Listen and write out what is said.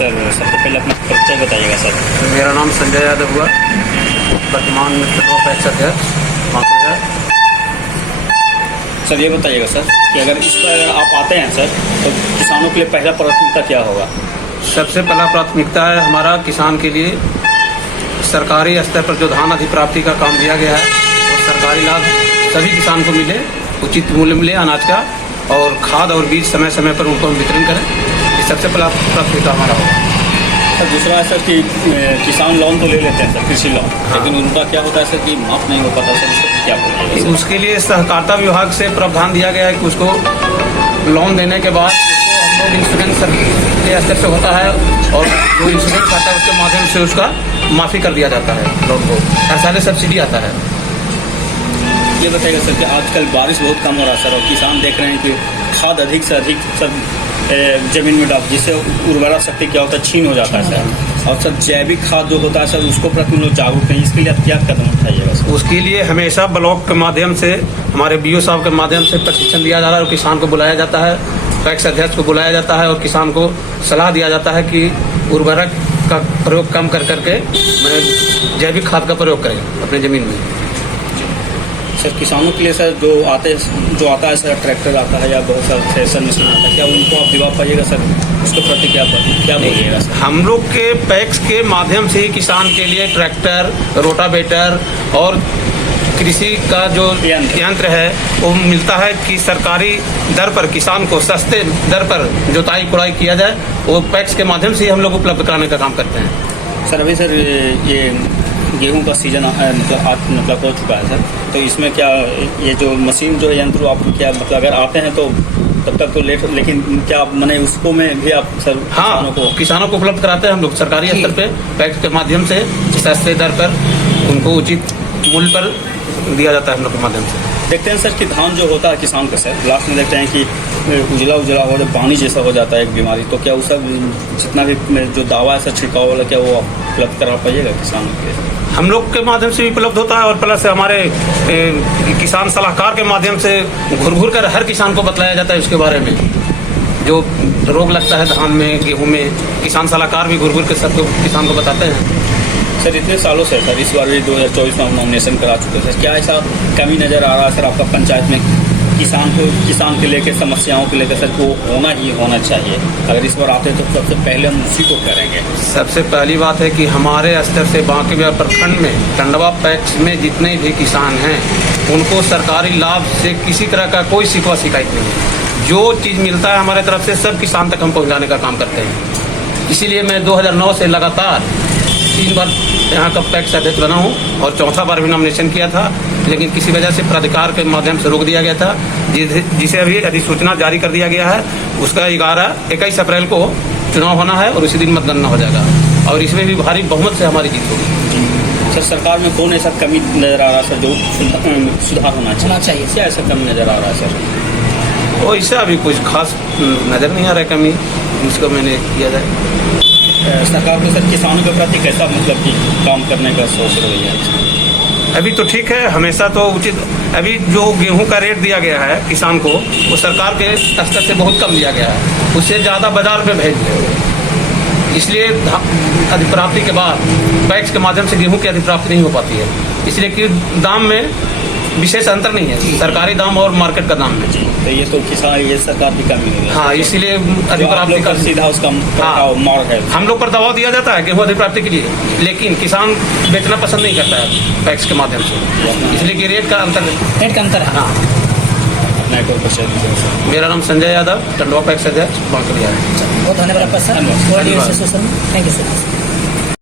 Sir सबसे पहले अपना परिचय बताइएगा सर। मेरा नाम संजय यादव हुआ, वर्तमान में टंडवा पैक्स अध्यक्ष बांकुरा। सर ये बताइएगा सर कि अगर इस पर आप आते हैं सर तो किसानों के लिए पहला प्राथमिकता क्या होगा? सबसे पहला प्राथमिकता है हमारा किसान के लिए सरकारी स्तर पर जो धान अधिप्राप्ति का काम दिया गया है वो सरकारी लाभ सभी किसान को मिले, उचित मूल्य मिले अनाज का, और खाद और बीज समय समय पर उनको हम वितरण करें। ये सबसे पहला प्राथमिकता हमारा होगा। सर दूसरा है सर कि किसान लोन तो ले लेते हैं सर, कृषि लोन, लेकिन उनका क्या होता है सर कि माफ नहीं हो पाता सर, उसका क्या बोलिएगा? उसके लिए सहकारिता विभाग से प्रावधान दिया गया है कि उसको लोन देने के बाद उसको हम लोग इंश्योरेंस के स्तर से होता है और जो इंश्योरेंस आता है उसके माध्यम से उसका माफ़ी कर दिया जाता है लोन को। हर साल सब्सिडी आता है। ये बताइएगा सर कि आजकल बारिश बहुत कम हो रहा है सर और किसान देख रहे हैं कि खाद अधिक से अधिक सर जमीन में डाल, जिससे उर्वरा शक्ति क्या होता है छीन हो जाता है सर। और सर जैविक खाद जो होता है सर उसको प्रति लोग जागरूक हैं, इसके लिए आप क्या कदम उठाइएगा सर? उसके लिए हमेशा ब्लॉक के माध्यम से हमारे BO साहब के माध्यम से प्रशिक्षण दिया जा रहा है और किसान को बुलाया जाता है, पैक्स अध्यक्ष को बुलाया जाता है और किसान को सलाह दिया जाता है कि उर्वरक का प्रयोग कम कर करके मैंने जैविक खाद का प्रयोग करें अपने ज़मीन में। सर किसानों के लिए सर जो आता है सर ट्रैक्टर आता है या बहुत सारा थ्रेसर मशीन आता है, क्या उनको आप दिवा पाइएगा सर? उसके प्रति क्या बोलिएगा सर? हम लोग के पैक्स के माध्यम से ही किसान के लिए ट्रैक्टर, रोटावेटर और कृषि का जो यंत्र है वो मिलता है कि सरकारी दर पर किसान को सस्ते दर पर जुताई कुड़ाई किया जाए, वो पैक्स के माध्यम से ही हम लोग उपलब्ध कराने का काम करते हैं। सर अभी सर ये गेहूं का सीजन मतलब हो चुका है सर, तो इसमें क्या ये जो मशीन जो यंत्र आप क्या मतलब अगर आते हैं तो तब तक तो लेट, लेकिन क्या मैंने उसको में भी आप सर किसानों को उपलब्ध कराते हैं हम लोग सरकारी स्तर पे पैक्स के माध्यम से सस्ते दर पर उनको उचित मूल्य पर दिया जाता है हम लोग के माध्यम से। देखते हैं सर कि धान जो होता है किसान का सर लास्ट में देखते हैं कि उजला हो जाए, पानी जैसा हो जाता है एक बीमारी, तो क्या उस सब जितना भी जो दावा है सर छिड़काव वाला क्या वो उपलब्ध करा पाइएगा किसानों के लिए? हम लोग के माध्यम से भी उपलब्ध होता है और प्लस हमारे किसान सलाहकार के माध्यम से घुर कर हर किसान को बताया जाता है उसके बारे में। जो रोग लगता है धान में, गेहूं में, किसान सलाहकार भी घुर के सबको किसान को बताते हैं। सर इतने सालों से सर इस बार भी 2024 में नॉमिनेशन करा चुके हैं सर, क्या ऐसा कमी नज़र आ रहा है सर आपका पंचायत में किसान के लेकर समस्याओं के लेकर सर को होना ही होना चाहिए? अगर इस बार आते तो सबसे पहले हम उसी को करेंगे। सबसे पहली बात है कि हमारे स्तर से बांकीबिहार प्रखंड में टंडवा पैक्स में जितने भी किसान हैं उनको सरकारी लाभ से किसी तरह का कोई शिकवा शिकायत नहीं है। जो चीज़ मिलता है हमारे तरफ से सब किसान तक हम पहुँचाने का काम करते हैं। इसीलिए मैं 2009 से लगातार 3 बार यहाँ का पैक्स अध्यक्ष बना हूँ और चौथा बार भी नॉमिनेशन किया था, लेकिन किसी वजह से प्राधिकार के माध्यम से रोक दिया गया था, जिसे अभी अधिसूचना जारी कर दिया गया है। उसका 21 अप्रैल को चुनाव होना है और उसी दिन मतगणना हो जाएगा और इसमें भी भारी बहुमत से हमारी जीत होगी। सर सरकार में कौन ऐसा कमी नज़र आ रहा है सर जो सुधार होना चाहिए? क्या ऐसा कमी नज़र आ रहा है सर? वो इससे अभी कुछ खास नज़र नहीं आ रहा है कमी, उसको मैंने किया जाए। सरकार को सर किसानों के प्रति कैसा मतलब कि काम करने का सोच रही है? अभी तो ठीक है, हमेशा तो उचित। अभी जो गेहूं का रेट दिया गया है किसान को वो सरकार के स्तर से बहुत कम दिया गया है, उससे ज़्यादा बाजार पे भेज दिया, इसलिए अधिप्राप्ति के बाद पैक्स के माध्यम से गेहूं की अधिप्राप्ति नहीं हो पाती है, इसलिए कि दाम में विशेष अंतर नहीं है सरकारी दाम और मार्केट का दाम में। तो ये तो किसान ये सरकार की कमी है। हाँ, इसीलिए अधिप्राप्ति का सीधा उसका मार है। हम लोग पर दबाव दिया जाता है गेहूं अधिप्राप्ति के लिए, लेकिन किसान बेचना पसंद नहीं करता है पैक्स के माध्यम से, इसलिए कि रेट का अंतर है। हाँ, मेरा नाम संजय यादव, टंडवा पैक्स अध्यक्ष बांकुरा। बहुत धन्यवाद आपका सर। Thank you sir.